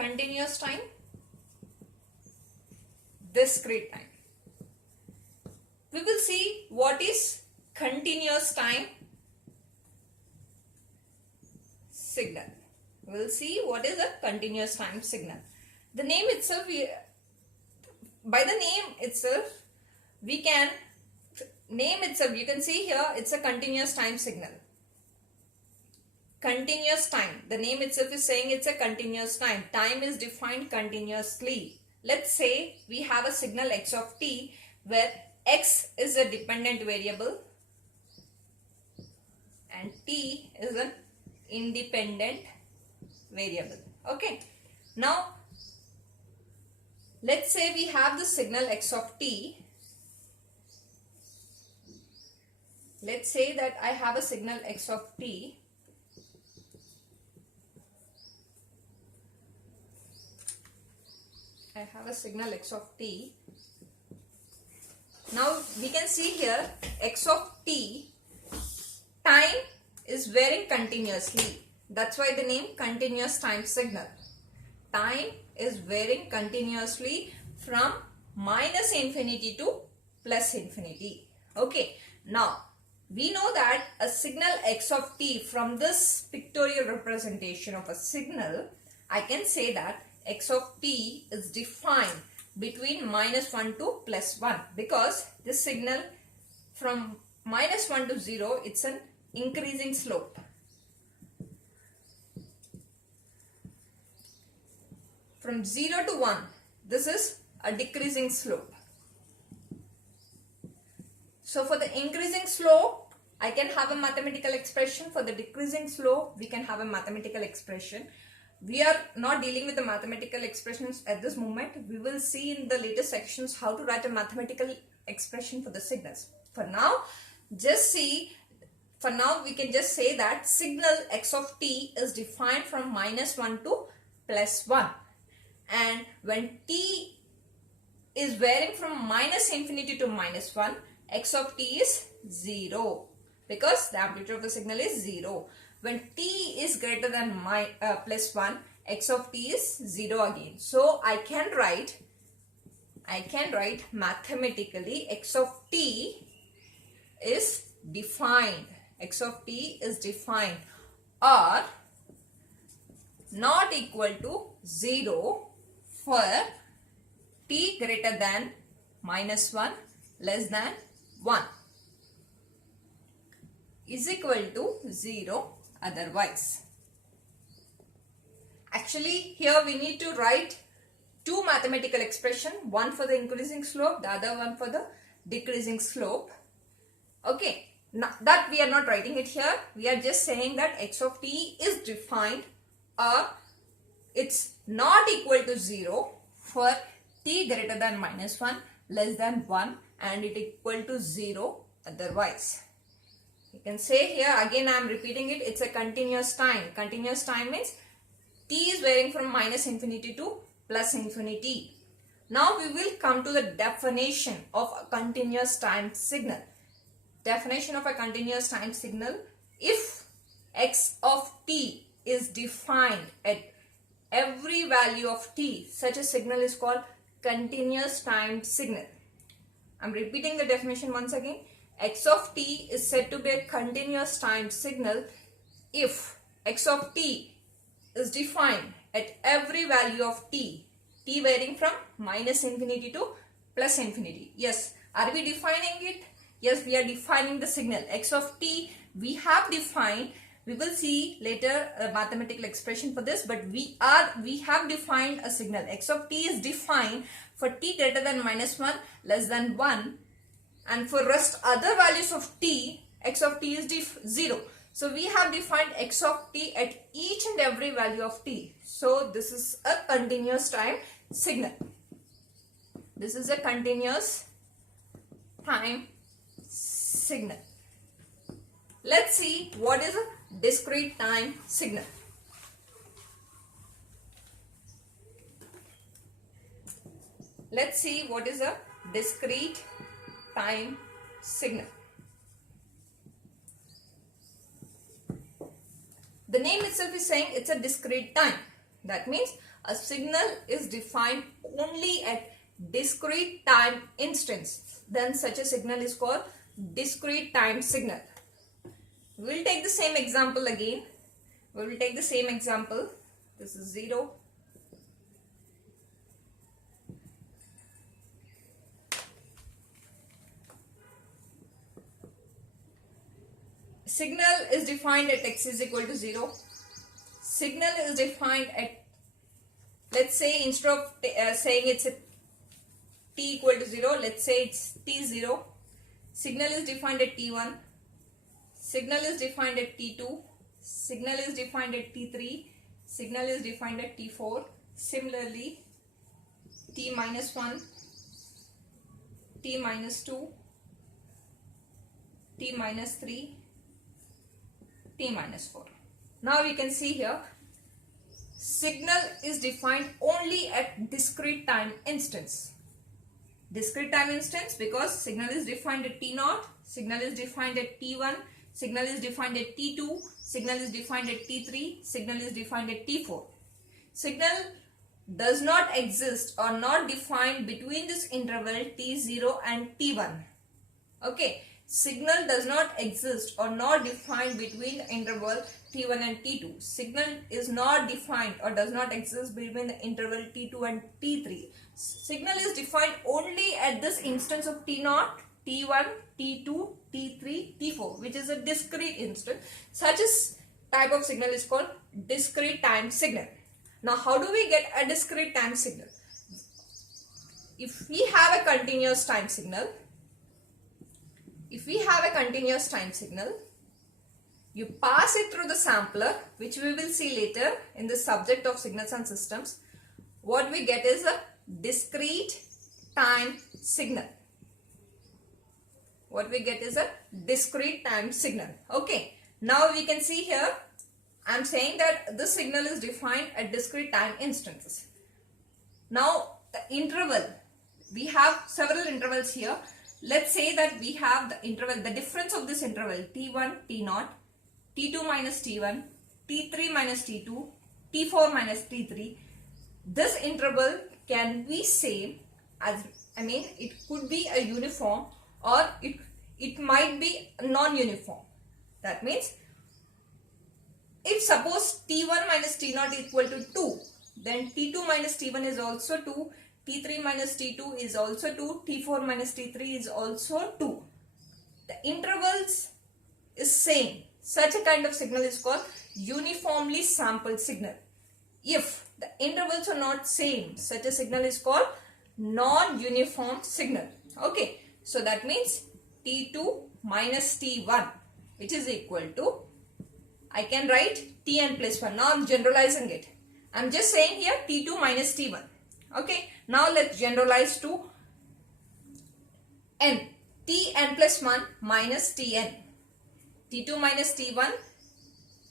continuous time, discrete time. We will see what is continuous time signal. We will see what is a continuous time signal. The name itself, by the name itself, we can name itself, you can see here, it's a continuous time signal. Continuous time, the name itself is saying it's a continuous time. Time is defined continuously. Let's say we have a signal x of t where x is a dependent variable and t is an independent variable. Okay. Now, let's say we have the signal x of t. Let's say that I have a signal x of t. I have a signal x of t. Now we can see here x of t, time is varying continuously. That's why the name continuous time signal. Time is varying continuously from minus infinity to plus infinity. Okay. Now we know that a signal x of t, from this pictorial representation of a signal, I can say that x of t is defined between minus 1 to plus 1, because this signal from minus 1 to 0, it's an increasing slope. From 0 to 1, this is a decreasing slope. So for the increasing slope, I can have a mathematical expression. For the decreasing slope, we can have a mathematical expression. We are not dealing with the mathematical expressions at this moment. We will see in the later sections how to write a mathematical expression for the signals. For now, we can just say that signal x of t is defined from minus 1 to plus 1. And when t is varying from minus infinity to minus 1, x of t is 0, because the amplitude of the signal is 0. When t is greater than plus 1, x of t is 0 again. So I can write mathematically x of t is defined. X of t is defined or not equal to 0 for t greater than minus 1 less than 1 is equal to 0 otherwise. Actually, here we need to write two mathematical expressions, one for the increasing slope, the other one for the decreasing slope. Okay, now that we are not writing it here, we are just saying that x of t is defined or it's not equal to 0 for t greater than minus 1 less than 1 and it equal to 0 otherwise. You can say here, again I am repeating it, it's a continuous time. Continuous time means t is varying from minus infinity to plus infinity. Now we will come to the definition of a continuous time signal. Definition of a continuous time signal: if x of t is defined at every value of t, such a signal is called continuous time signal. I am repeating the definition once again. X of t is said to be a continuous time signal if x of t is defined at every value of t, t varying from minus infinity to plus infinity. Yes, are we defining it? Yes, we are defining the signal. X of t we have defined. We will see later a mathematical expression for this, but we have defined a signal. X of t is defined for t greater than minus 1 less than 1, and for rest other values of t, x of t is 0. So we have defined x of t at each and every value of t. So this is a continuous time signal. This is a continuous time signal. Let's see what is a discrete time signal. Let's see what is a discrete time signal. The name itself is saying it's a discrete time. That means a signal is defined only at discrete time instance, then such a signal is called discrete time signal. We will take the same example again. We will take the same example. This is 0. Signal is defined at x is equal to 0. Signal is defined at, let's say, instead of saying it's a t equal to 0, let's say it's t0. Signal is defined at t1. Signal is defined at t2. Signal is defined at t3. Signal is defined at t4. Similarly, t minus 1, t minus 2, t minus 3, t minus 4. Now we can see here, signal is defined only at discrete time instance. Discrete time instance because signal is defined at t0, signal is defined at t1, signal is defined at t2, signal is defined at t3, signal is defined at t4. Signal does not exist or not defined between this interval t0 and t1. Okay. Signal does not exist or not defined between the interval t1 and t2. Signal is not defined or does not exist between the interval t2 and t3. Signal is defined only at this instance of t0, t1, t2, t3, t4, which is a discrete instant. Such a type of signal is called discrete time signal. Now, how do we get a discrete time signal? If we have a continuous time signal, you pass it through the sampler, which we will see later in the subject of signals and systems. What we get is a discrete time signal. Okay. Now we can see here, I am saying that this signal is defined at discrete time instances. Now the interval, we have several intervals here. Let's say that we have the interval, the difference of this interval t1, t0, t2 minus t1, t3 minus t2, t4 minus t3. This interval can be same as, it could be a uniform or it might be non-uniform. That means, if suppose t1 minus t0 is equal to 2, then t2 minus t1 is also 2. T3 minus T2 is also 2. T4 minus T3 is also 2. The intervals is same. Such a kind of signal is called uniformly sampled signal. If the intervals are not same, such a signal is called non-uniform signal. Okay. So that means T2 minus T1, which is equal to, I can write Tn plus 1. Now I am generalizing it. I am just saying here T2 minus T1. Okay. Now let's generalize to n. Tn plus 1 minus Tn. T2 minus T1.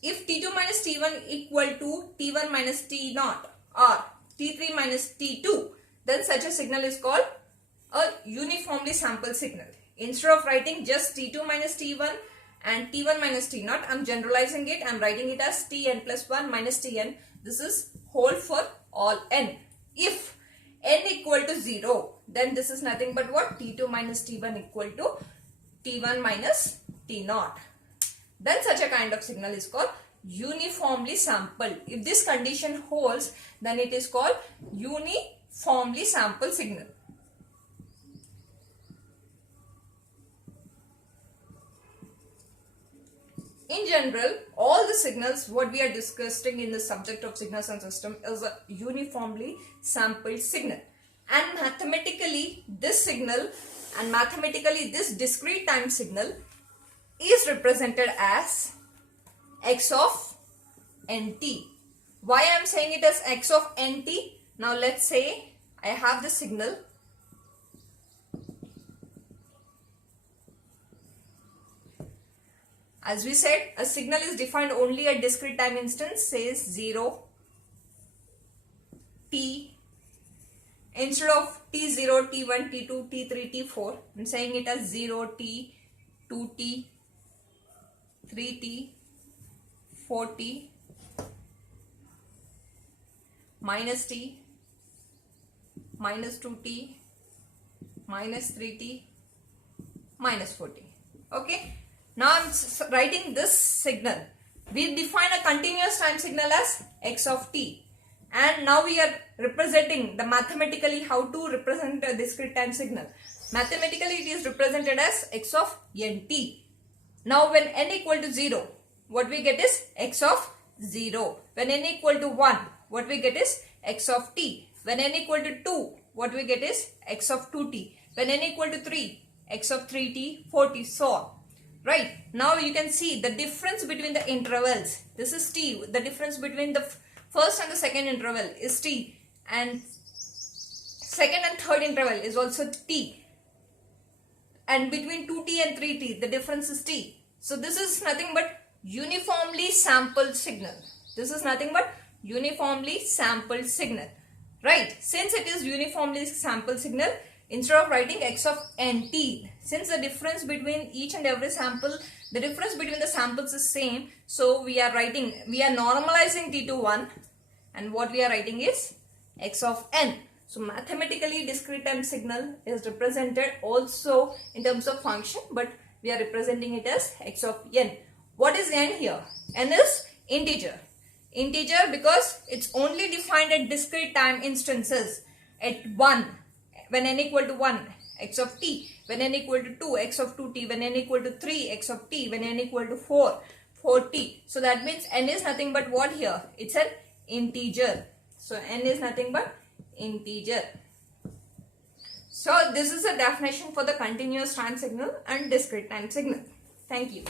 If T2 minus T1 equal to T1 minus T0 or T3 minus T2, then such a signal is called a uniformly sampled signal. Instead of writing just T2 minus T1 and T1 minus T0, I am generalizing it. I am writing it as Tn plus 1 minus Tn. This is whole for all n. If n equal to 0, then this is nothing but what? T2 minus T1 equal to T1 minus T0. Then such a kind of signal is called uniformly sampled. If this condition holds, then it is called uniformly sampled signal. In general, all the signals what we are discussing in the subject of signals and system is a uniformly sampled signal. And mathematically, this signal and mathematically this discrete time signal is represented as x of nt. Why I am saying it as x of nt? Now let's say I have the signal. As we said, a signal is defined only at discrete time instance, says 0, t, instead of t0, t1, t2, t3, t4, I am saying it as 0t, 2t, 3t, 4t, minus t, minus 2t, minus 3t, minus 4t. Okay. Now I'm writing this signal. We define a continuous time signal as x of t. And now we are representing the mathematically how to represent a discrete time signal. Mathematically it is represented as x of nt. Now when n equal to 0, what we get is x of 0. When n equal to 1, what we get is x of t. When n equal to 2, what we get is x of 2t. When n equal to 3, x of 3t, 4t, so on. Right. Now you can see the difference between the intervals. This is t. The difference between the first and the second interval is t. And second and third interval is also t. And between 2t and 3t, the difference is t. So this is nothing but uniformly sampled signal. This is nothing but uniformly sampled signal. Right. Since it is uniformly sampled signal, instead of writing x of nt, since the difference between each and every sample, the difference between the samples is same, so we are normalizing t to 1, and what we are writing is x of n. So mathematically discrete time signal is represented also in terms of function, but we are representing it as x of n. What is n here? N is integer. Integer because it's only defined at discrete time instances. At 1, when n equal to 1, x of t. When n equal to 2, x of 2t. When n equal to 3, x of t. When n equal to 4, 4t. So that means n is nothing but what here? It's an integer. So n is nothing but integer. So this is a definition for the continuous time signal and discrete time signal. Thank you.